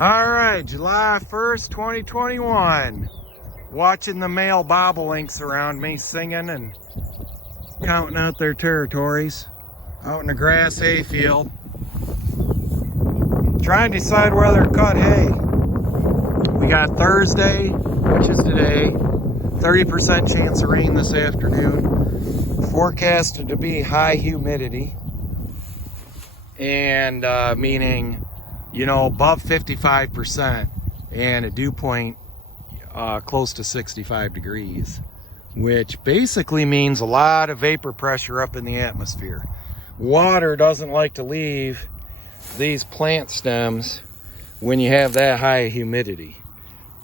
All right, July 1st, 2021. Watching the male bobolinks around me singing and counting out their territories out in the grass hay field. Trying to decide whether to cut hay. We got Thursday, which is today, 30% chance of rain this afternoon. Forecasted to be high humidity. And meaning, above 55% and a dew point close to 65 degrees, which basically means a lot of vapor pressure up in the atmosphere. Water doesn't like to leave these plant stems when you have that high humidity.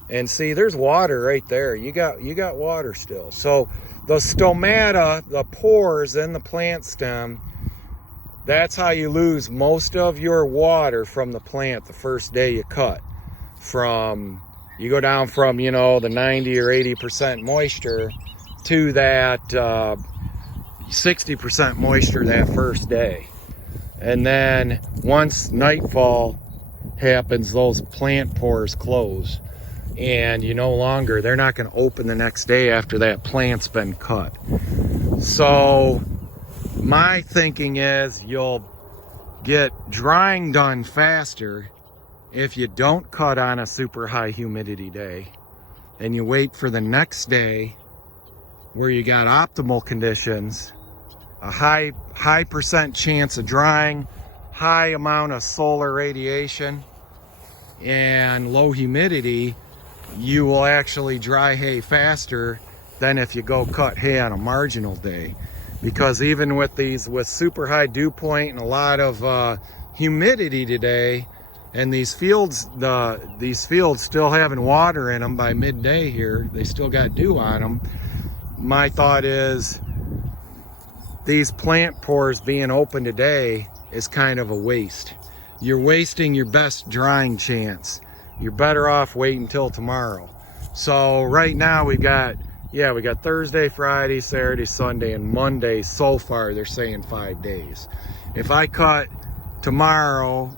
And see, there's water right there. You got water still. So the stomata, the pores in the plant stem, that's how you lose most of your water from the plant the first day you cut. You go down from, the 90 or 80% moisture to that 60% moisture that first day. And then once nightfall happens, those plant pores close. And they're not going to open the next day after that plant's been cut. So my thinking is you'll get drying done faster if you don't cut on a super high humidity day and you wait for the next day where you got optimal conditions, a high percent chance of drying, high amount of solar radiation, and low humidity. You will actually dry hay faster than if you go cut hay on a marginal day. Because even with super high dew point and a lot of humidity today, and these fields still having water in them by midday here, they still got dew on them. My thought is these plant pores being open today is kind of a waste. You're wasting your best drying chance. You're better off waiting until tomorrow. So right now we got Thursday, Friday, Saturday, Sunday, and Monday. So far they're saying 5 days. If I cut tomorrow,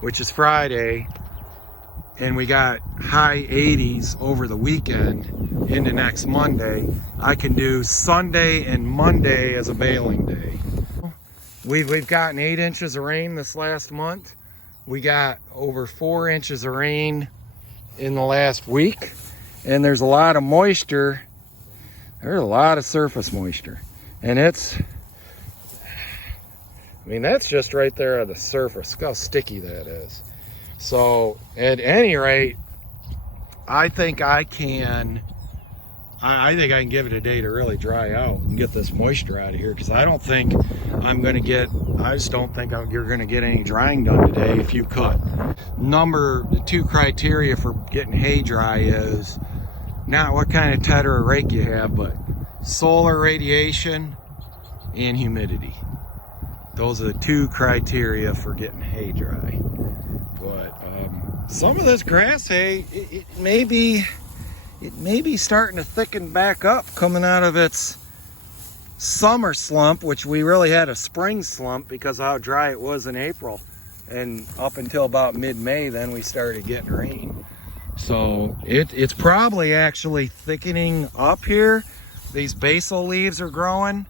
which is Friday, and we got high 80s over the weekend into next Monday, I can do Sunday and Monday as a baling day. We've gotten 8 inches of rain this last month. We got over 4 inches of rain in the last week, and there's a lot of moisture. There's a lot of surface moisture, and that's just right there on the surface. Look how sticky that is. So at any rate, I think I can give it a day to really dry out and get this moisture out of here, because I just don't think you're going to get any drying done today if you cut. The 2 criteria for getting hay dry is not what kind of tedder or rake you have, but solar radiation and humidity. Those are the 2 criteria for getting hay dry. But some of this grass hay, it may be starting to thicken back up, coming out of its summer slump, which we really had a spring slump because of how dry it was in April. And up until about mid-May, then we started getting rain. So it's probably actually thickening up here. These basal leaves are growing,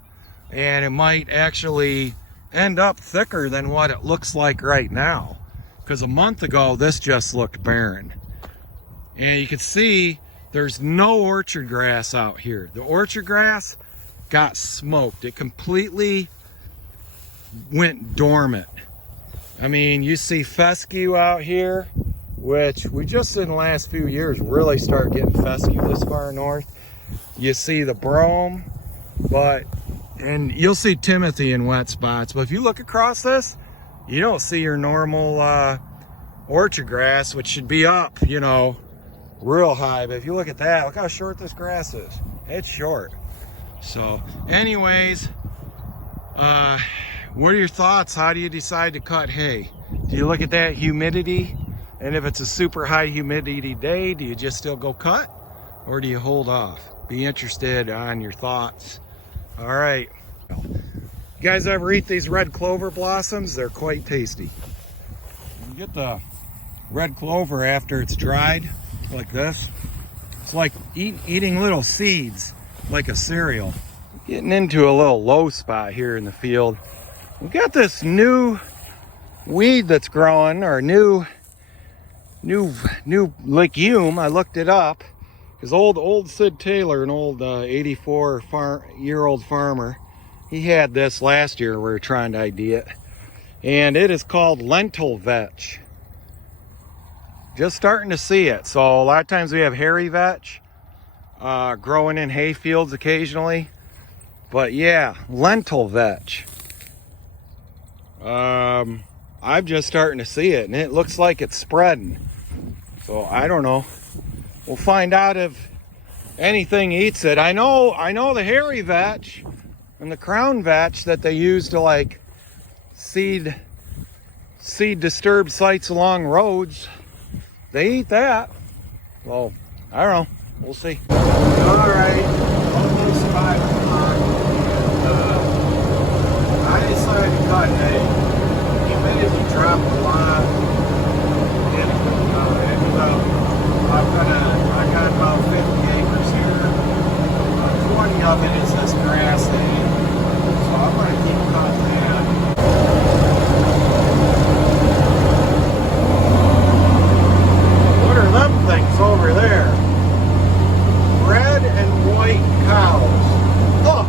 and it might actually end up thicker than what it looks like right now. Because a month ago, this just looked barren. And you can see there's no orchard grass out here. The orchard grass got smoked. It completely went dormant. I mean, you see fescue out here, which we just in the last few years really started getting fescue this far north. You see the brome, and you'll see timothy in wet spots. But if you look across this, you don't see your normal orchard grass, which should be up, real high. But if you look at that, look how short this grass is. It's short. So anyways, what are your thoughts? How do you decide to cut hay? Do you look at that humidity? And if it's a super high humidity day, do you just still go cut? Or do you hold off? Be interested on your thoughts. All right. You guys ever eat these red clover blossoms? They're quite tasty. You get the red clover after it's dried like this. It's like eating little seeds, like a cereal. Getting into a little low spot here in the field. We've got this new weed that's growing, or new legume. I looked it up. His old Sid Taylor, an old 84-year-old farmer, he had this last year. We were trying to ID it, and it is called lentil vetch. Just starting to see it. So a lot of times we have hairy vetch growing in hay fields occasionally, but yeah, lentil vetch. I'm just starting to see it, and it looks like it's spreading. So I don't know. We'll find out if anything eats it. I know the hairy vetch and the crown vetch that they use to like seed disturbed sites along roads. They eat that. Well, I don't know. We'll see. All right, almost 5 o'clock, and I decided to cut hay. Humidity dropped a lot, and I got about 50 acres here. 20 of it is this grass hay, so I'm gonna keep cutting that. Them things over there, red and white cows. Oh,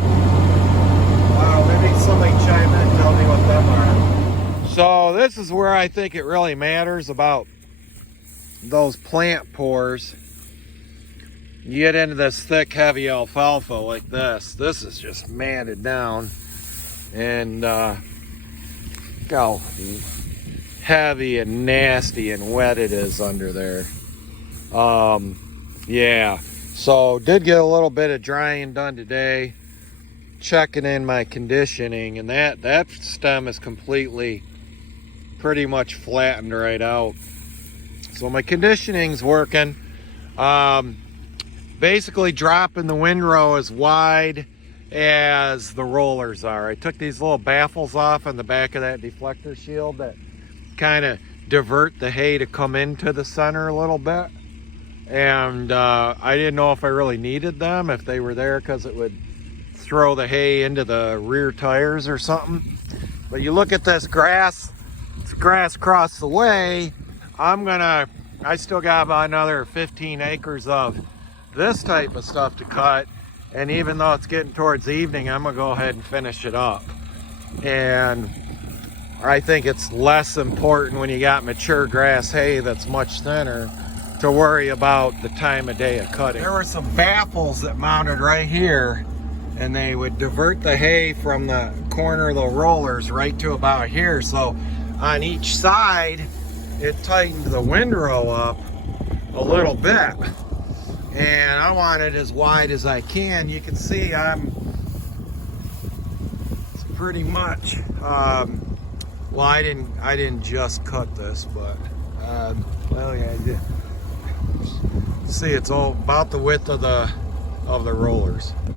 wow, maybe somebody chime in and tell me what them are. So this is where I think it really matters about those plant pores. You get into this thick, heavy alfalfa like this. This is just matted down, and look how heavy and nasty and wet it is under there. Yeah, so did get a little bit of drying done today, checking in my conditioning, and that stem is completely pretty much flattened right out. So my conditioning's working. Basically dropping the windrow as wide as the rollers are. I took these little baffles off on the back of that deflector shield that kind of divert the hay to come into the center a little bit. And I didn't know if I really needed them, if they were there because it would throw the hay into the rear tires or something. But you look at this grass, it's grass across the way. I still got about another 15 acres of this type of stuff to cut. And even though it's getting towards evening, I'm gonna go ahead and finish it up. And I think it's less important when you got mature grass hay that's much thinner to worry about the time of day of cutting. There were some baffles that mounted right here, and they would divert the hay from the corner of the rollers right to about here. So on each side, it tightened the windrow up a little bit. And I want it as wide as I can. You can see it's pretty much, well, I didn't just cut this, but, well, yeah, I did. See, it's all about the width of the rollers.